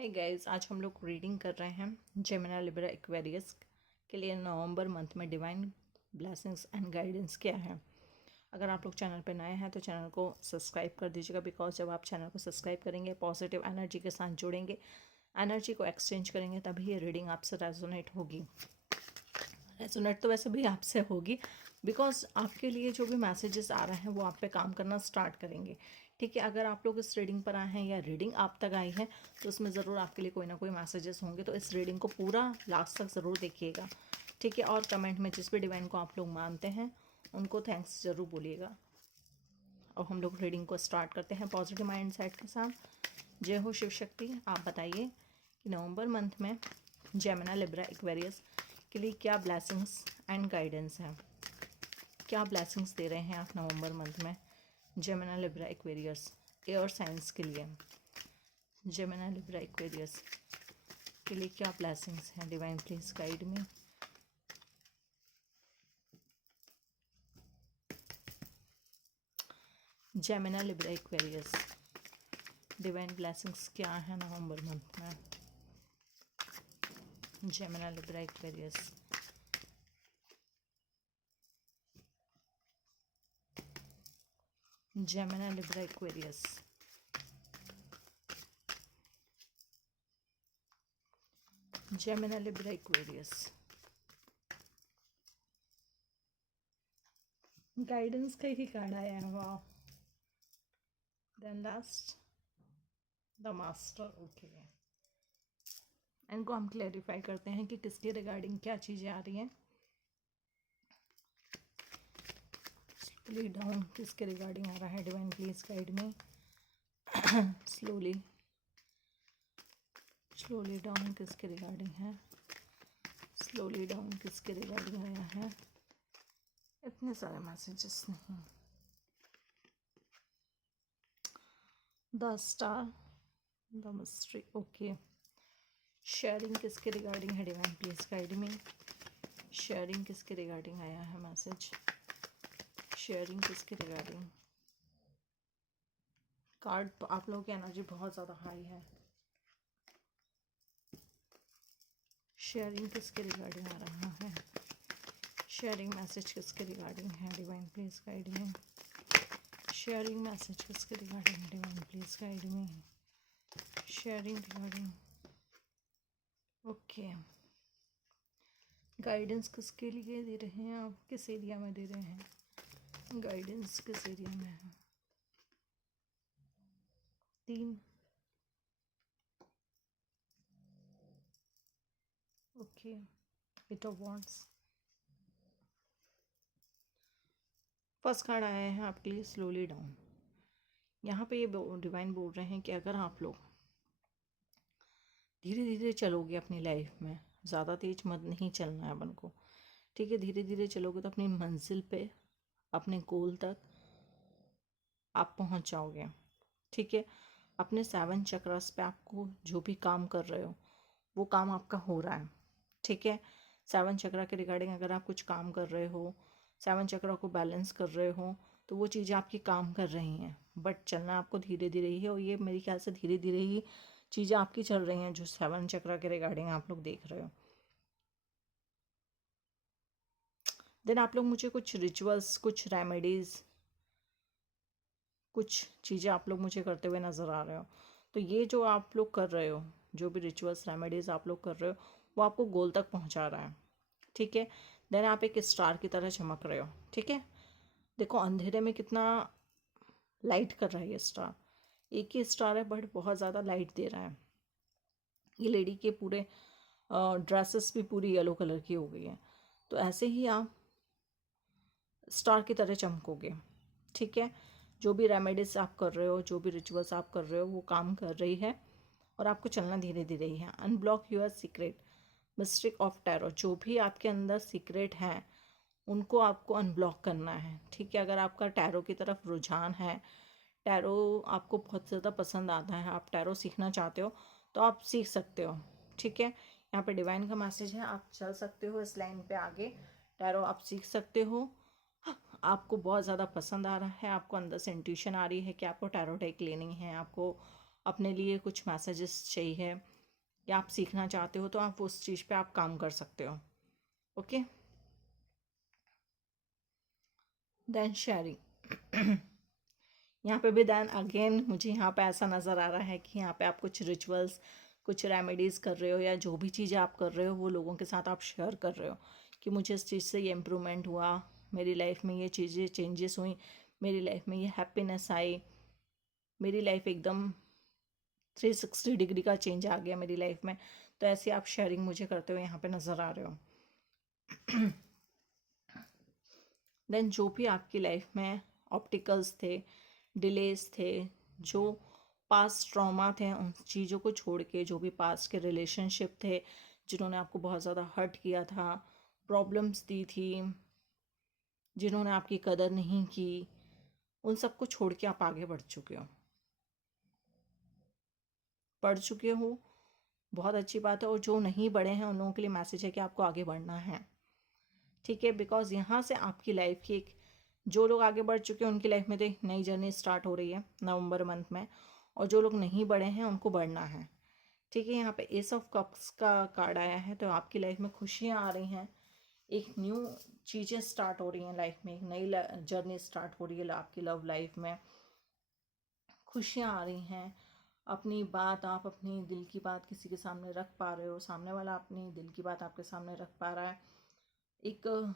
Hi guys, आज हम लोग रीडिंग कर रहे हैं जेमिनी लिब्रा एक्वेरियस के लिए नवंबर मंथ में डिवाइन ब्लेसिंग्स एंड गाइडेंस क्या है। अगर आप लोग चैनल पे नए हैं तो चैनल को सब्सक्राइब कर दीजिएगा, बिकॉज जब आप चैनल को सब्सक्राइब करेंगे, पॉजिटिव एनर्जी के साथ जुड़ेंगे, एनर्जी को एक्सचेंज करेंगे, तभी ये रीडिंग आपसे रेजोनेट होगी। रेजोनेट तो वैसे भी आपसे होगी, बिकॉज आपके लिए जो भी मैसेजेस आ रहे हैं वो आप पे काम करना स्टार्ट करेंगे। ठीक है, अगर आप लोग इस रीडिंग पर आए हैं या रीडिंग आप तक आई है तो उसमें ज़रूर आपके लिए कोई ना कोई मैसेजेस होंगे, तो इस रीडिंग को पूरा लास्ट तक ज़रूर देखिएगा। ठीक है, और कमेंट में जिस भी डिवाइन को आप लोग मानते हैं उनको थैंक्स ज़रूर बोलिएगा। और हम लोग रीडिंग को स्टार्ट करते हैं पॉजिटिव माइंड सेट के साथ। जय हो शिव शक्ति। आप बताइए कि नवंबर मंथ में जेमिनी लिब्रा एक्वेरियस के लिए क्या ब्लेसिंग्स एंड गाइडेंस है, क्या ब्लेसिंग्स दे रहे हैं आप नवंबर मंथ में Gemini Libra Aquarius air science के लिए। जेमिनी लिब्रा एक्वेरियस के लिए क्या ब्लेसिंग्स हैं, divine please guide me. Gemini Libra Aquarius divine blessings क्या है नवंबर मंथ में। Gemini Libra Aquarius Gemini Libra Aquarius Gemini Libra Aquarius guidance का ही कार्ड आया है। वाह, then last the master. Okay, इनको हम क्लैरिफाई करते हैं कि किसके रिगार्डिंग क्या चीज़ें आ रही हैं। स्लोली डाउन किसके रिगार्डिंग आ रहा है, डिवाइन प्लीज गाइड में। स्लोली स्लोली डाउन किसके रिगार्डिंग है, स्लोली डाउन किसके रिगार्डिंग आया है। इतने सारे मैसेजेस नहीं। The star, the mystery. Okay, sharing किसके रिगार्डिंग है, डिवाइन प्लीज गाइड में। शेयरिंग किसके रिगार्डिंग आया है मैसेज, शेयरिंग किसके रिगार्डिंग। कार्ड आप लोगों की एनर्जी बहुत ज़्यादा हाई है। शेयरिंग किसके रिगार्डिंग आ रहा है, शेयरिंग मैसेज किसके रिगार्डिंग है, डिवाइन प्लीज गाइड में। शेयरिंग मैसेज किसके रिगार्डिंग है, डिवाइन प्लीज गाइड में। Sharing regarding. ओके, गाइडेंस किसके लिए दे रहे हैं आप, किस एरिया में दे रहे हैं, गाइडेंस किस एरिया में है। 3। Okay, eight of wands. First card आया है आपके लिए स्लोली डाउन। यहाँ पे ये डिवाइन बोल रहे हैं कि अगर आप लोग धीरे धीरे चलोगे अपनी लाइफ में, ज़्यादा तेज मत नहीं चलना है अपन को। ठीक है, धीरे धीरे चलोगे तो अपनी मंजिल पे, अपने गोल तक आप पहुँच जाओगे। ठीक है, अपने 7 चक्रास पे आपको जो भी काम कर रहे हो वो काम आपका हो रहा है। ठीक है, 7 चक्रा के रिगार्डिंग अगर आप कुछ काम कर रहे हो, 7 चक्रा को बैलेंस कर रहे हो, तो वो चीज़ें आपकी काम कर रही हैं। बट चलना आपको धीरे धीरे ही है, और ये मेरे ख्याल से धीरे धीरे ही चीज़ें आपकी चल रही हैं जो 7 चक्रा के रिगार्डिंग आप लोग देख रहे हो। देन आप लोग मुझे कुछ रिचुअल्स, कुछ रेमेडीज़, कुछ चीज़ें आप लोग मुझे करते हुए नज़र आ रहे हो। तो ये जो आप लोग कर रहे हो, जो भी रिचुअल्स रेमेडीज़ आप लोग कर रहे हो, वो आपको गोल तक पहुंचा रहा है। ठीक है, देन आप एक स्टार की तरह चमक रहे हो। ठीक है, देखो अंधेरे में कितना लाइट कर रहा है ये स्टार। एक ही स्टार है बट बहुत ज़्यादा लाइट दे रहा है। ये लेडी के पूरे ड्रेसेस भी पूरी येलो कलर की हो गई है। तो ऐसे ही आप स्टार की तरह चमकोगे। ठीक है, जो भी रेमेडीज आप कर रहे हो, जो भी रिचुअल्स आप कर रहे हो, वो काम कर रही है और आपको चलना धीरे धीरे ही है। Unblock your secret, mystic of tarot. जो भी आपके अंदर सीक्रेट हैं उनको आपको अनब्लॉक करना है। ठीक है, अगर आपका टैरो की तरफ रुझान है, टैरो आपको बहुत ज़्यादा पसंद आता है, आप टैरो सीखना चाहते हो, तो आप सीख सकते हो। ठीक है, यहाँ पे डिवाइन का मैसेज है, आप चल सकते हो इस लाइन पे आगे। टैरो आप सीख सकते हो। आपको बहुत ज़्यादा पसंद आ रहा है, आपको अंदर से इंट्यूशन आ रही है कि आपको टैरो डेक लेनी है, आपको अपने लिए कुछ मैसेजेस चाहिए या आप सीखना चाहते हो, तो आप उस चीज़ पे आप काम कर सकते हो। Okay, then sharing. यहाँ पे भी देन अगेन मुझे यहाँ पे ऐसा नज़र आ रहा है कि यहाँ पे आप कुछ रिचुअल्स, कुछ रेमेडीज़ कर रहे हो, या जो भी चीज़ें आप कर रहे हो वो लोगों के साथ आप शेयर कर रहे हो कि मुझे इस चीज़ से ये इम्प्रूवमेंट हुआ, मेरी लाइफ में ये चीज़ें चेंजेस हुई, मेरी लाइफ में ये हैप्पीनेस आई, मेरी लाइफ एकदम 360 डिग्री का चेंज आ गया मेरी लाइफ में। तो ऐसे आप शेयरिंग मुझे करते हुए यहाँ पे नज़र आ रहे हो। देन जो भी आपकी लाइफ में ऑब्स्टिकल्स थे, डिलेज थे, जो पास्ट ट्रॉमा थे, उन चीज़ों को छोड़ के जो भी पास्ट के रिलेशनशिप थे जिन्होंने आपको बहुत ज़्यादा हर्ट किया था, प्रॉब्लम्स दी थी, जिन्होंने आपकी कदर नहीं की, उन सबको छोड़ के आप आगे बढ़ चुके हो। बहुत अच्छी बात है। और जो नहीं बढ़े हैं उन लोगों के लिए मैसेज है कि आपको आगे बढ़ना है, ठीक है। बिकॉज यहाँ से आपकी लाइफ की एक, जो लोग आगे बढ़ चुके हैं उनकी लाइफ में तो एक नई जर्नी स्टार्ट हो रही है नवंबर मंथ में, और जो लोग नहीं बढ़े हैं उनको बढ़ना है, ठीक है। यहाँ पे एस ऑफ कप्स का कार्ड आया है, तो आपकी लाइफ में खुशियाँ आ रही हैं, एक न्यू चीज़ें स्टार्ट हो रही हैं लाइफ में, एक नई जर्नी स्टार्ट हो रही है आपकी लव लाइफ में, खुशियाँ आ रही हैं। अपनी बात, आप अपनी दिल की बात किसी के सामने रख पा रहे हो, सामने वाला अपनी दिल की बात आपके सामने रख पा रहा है। एक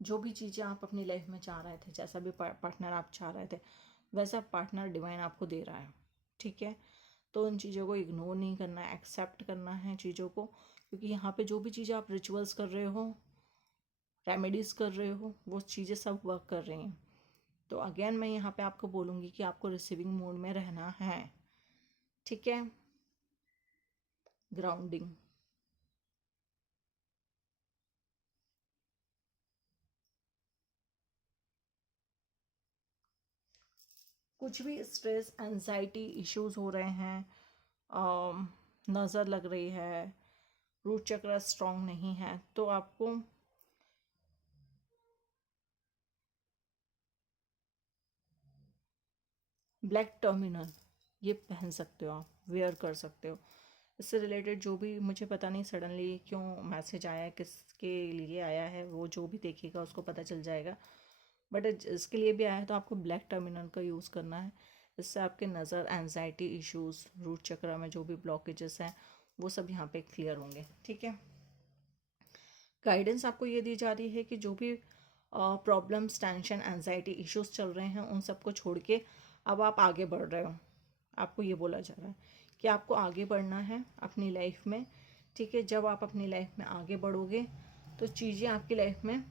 जो भी चीज़ें आप अपनी लाइफ में चाह रहे थे, जैसा भी पार्टनर आप चाह रहे थे, वैसा पार्टनर डिवाइन आपको दे रहा है, ठीक है। तो उन चीज़ों को इग्नोर नहीं करना है, एक्सेप्ट करना है चीज़ों को, क्योंकि यहाँ पे जो भी चीज़ें आप रिचुअल्स कर रहे हो, रेमेडीज़ कर रहे हो, वो चीज़ें सब वर्क कर रही हैं। तो अगेन मैं यहाँ पे आपको बोलूँगी कि आपको रिसीविंग मोड में रहना है, ठीक है। ग्राउंडिंग, कुछ भी स्ट्रेस एंजाइटी इश्यूज हो रहे हैं, नज़र लग रही है, रूट चक्र स्ट्रांग नहीं है, तो आपको ब्लैक टर्मिनल ये पहन सकते हो, आप वेयर कर सकते हो। इससे रिलेटेड जो भी, मुझे पता नहीं सडनली क्यों मैसेज आया है, किसके लिए आया है, वो जो भी देखेगा उसको पता चल जाएगा, बट इसके लिए भी आया है तो आपको ब्लैक टर्मिनल का यूज़ करना है। इससे आपके नज़र, एंजाइटी इश्यूज, रूट चक्र में जो भी ब्लॉकेजेस हैं वो सब यहाँ पे क्लियर होंगे, ठीक है। गाइडेंस आपको ये दी जा रही है कि जो भी प्रॉब्लम्स, टेंशन, एंजाइटी इश्यूज चल रहे हैं उन सबको छोड़ के अब आप आगे बढ़ रहे हो। आपको ये बोला जा रहा है कि आपको आगे बढ़ना है अपनी लाइफ में, ठीक है। जब आप अपनी लाइफ में आगे बढ़ोगे तो चीज़ें आपकी लाइफ में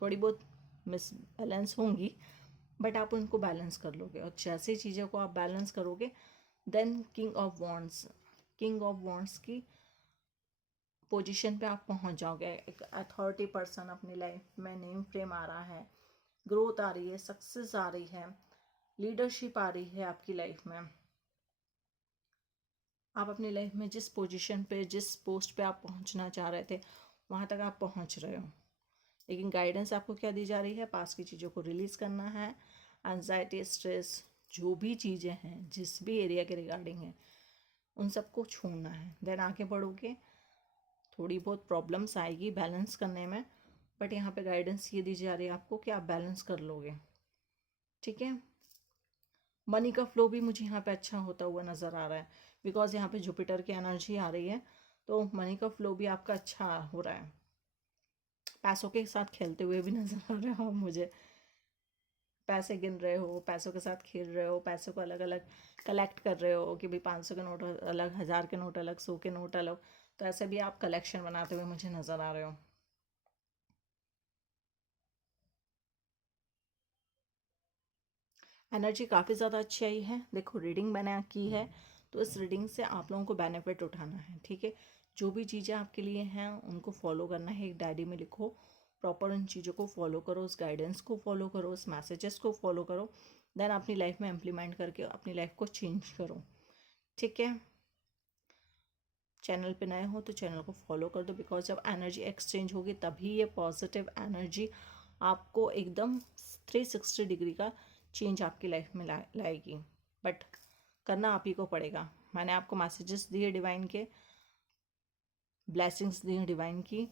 थोड़ी बहुत मिसबैलेंस होंगी, बट आप उनको बैलेंस कर लोगे, और जैसे चीज़ों को आप बैलेंस करोगे देन किंग ऑफ वॉन्ड्स की पोजीशन पे आप पहुंच जाओगे। एक अथॉरिटी पर्सन अपनी लाइफ में, नेम फ्रेम आ रहा है, ग्रोथ आ रही है, सक्सेस आ रही है, लीडरशिप आ रही है आपकी लाइफ में। आप अपनी लाइफ में जिस पोजीशन पे, जिस पोस्ट पे आप पहुंचना चाह रहे थे वहां तक आप पहुंच रहे हो। लेकिन गाइडेंस आपको क्या दी जा रही है, पास की चीज़ों को रिलीज़ करना है, एंजाइटी, स्ट्रेस, जो भी चीज़ें हैं जिस भी एरिया के रिगार्डिंग है उन सबको छोड़ना है, देन आगे बढ़ोगे। थोड़ी बहुत प्रॉब्लम्स आएगी बैलेंस करने में, बट यहाँ पे गाइडेंस ये दी जा रही है आपको कि आप बैलेंस कर लोगे, ठीक है। मनी का फ्लो भी मुझे यहाँ पे अच्छा होता हुआ नज़र आ रहा है, बिकॉज यहाँ पे जुपिटर की एनर्जी आ रही है, तो मनी का फ्लो भी आपका अच्छा हो रहा है। पैसों के साथ खेलते हुए भी नज़र आ रहे हो मुझे, पैसे गिन रहे हो, पैसों के साथ खेल रहे हो, पैसों को अलग अलग कलेक्ट कर रहे हो कि भाई 500 के नोट अलग, 1000 के नोट अलग, 100 के नोट अलग, तो ऐसे भी आप कलेक्शन बनाते हुए मुझे नज़र आ रहे हो। एनर्जी काफ़ी ज़्यादा अच्छी आई है। देखो रीडिंग मैंने की है, तो इस रीडिंग से आप लोगों को बेनिफिट उठाना है, ठीक है। जो भी चीज़ें आपके लिए हैं उनको फॉलो करना है, एक डायरी में लिखो, प्रॉपर उन चीज़ों को फॉलो करो, उस गाइडेंस को फॉलो करो, उस मैसेजेस को फॉलो करो, देन अपनी लाइफ में इम्प्लीमेंट करके अपनी लाइफ को चेंज करो, ठीक है। चैनल पे नए हो तो चैनल को फॉलो कर दो, बिकॉज जब एनर्जी एक्सचेंज होगी तभी ये पॉजिटिव एनर्जी आपको एकदम 360 डिग्री का चेंज आपकी लाइफ में लाएगी, बट करना आप ही को पड़ेगा। मैंने आपको मैसेजेस दिए डिवाइन के, ब्लेसिंग्स दी डिवाइन की,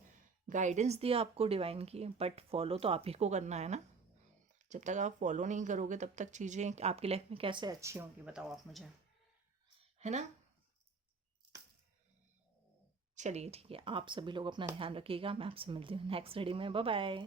गाइडेंस दिया आपको डिवाइन की, बट फॉलो तो आप ही को करना है ना। जब तक आप फॉलो नहीं करोगे तब तक चीज़ें आपकी लाइफ में कैसे अच्छी होंगी, बताओ आप मुझे, है ना। चलिए ठीक है, आप सभी लोग अपना ध्यान रखिएगा। मैं आपसे मिलती हूँ नेक्स्ट रीडिंग में। Bye bye.